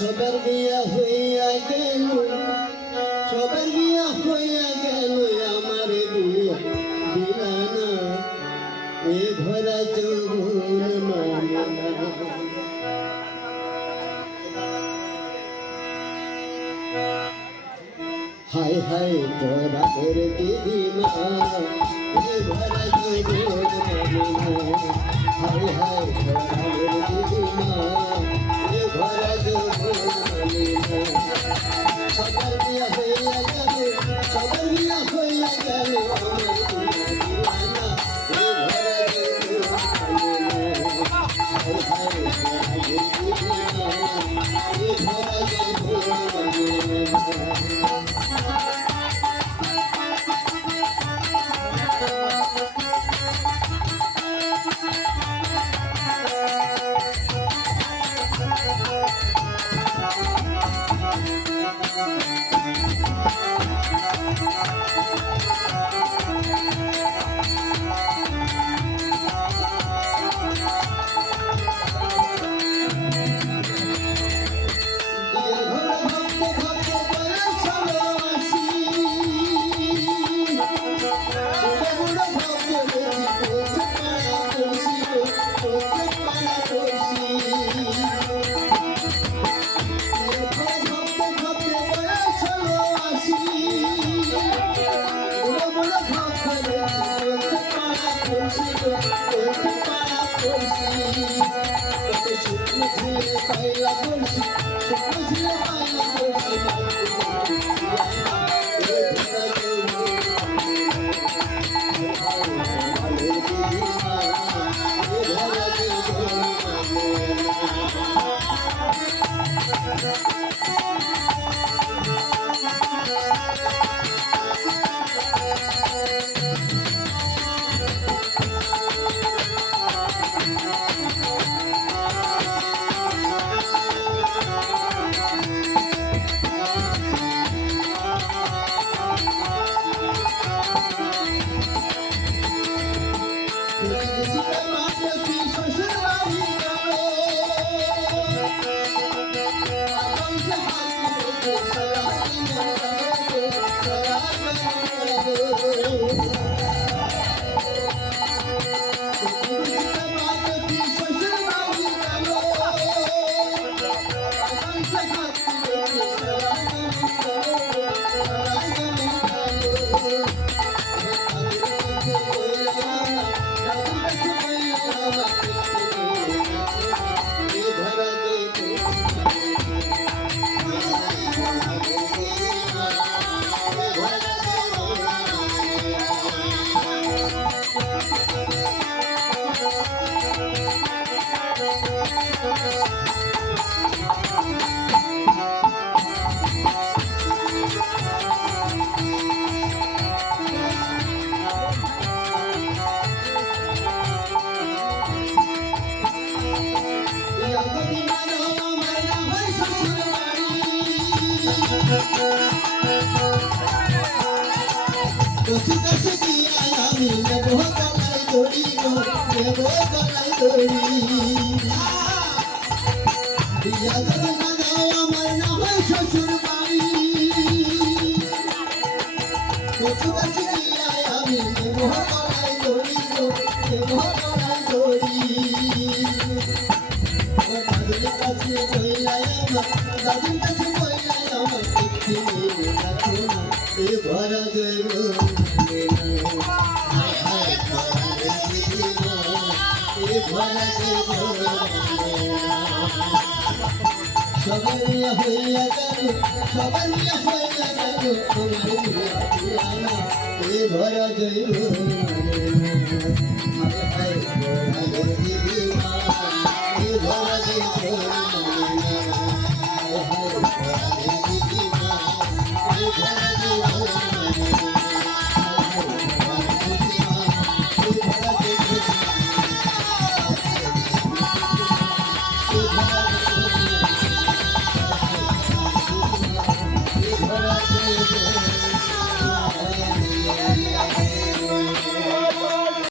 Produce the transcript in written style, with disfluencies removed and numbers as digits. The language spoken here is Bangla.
সবার বিয়া হইয়া গেল, সবার বিয়া হইয়া গেল, আমার বিয়া দিলা না, এ ভরা যৌবন মানে না। হায় হায় তোরা তোর দিদিমা, এ ভরা যৌবন মানে না। হায় হায় তোরা তোর দিদিমা, এ ভরা যৌবন মানে না। সবার বিয়া হইয়া গেল, সবার বিয়া হইয়া গেল, আমার বিয়া দিলা না, এ ভরা যৌবন মানে না। হায় হায় তোরা তোর দিদিমা, এ ভরা যৌবন মানে না। সবার বিয়া হইয়া গেল, সবার বিয়া হইয়া গেল, আমার বিয়া দিলা না, এ ভরা জয়।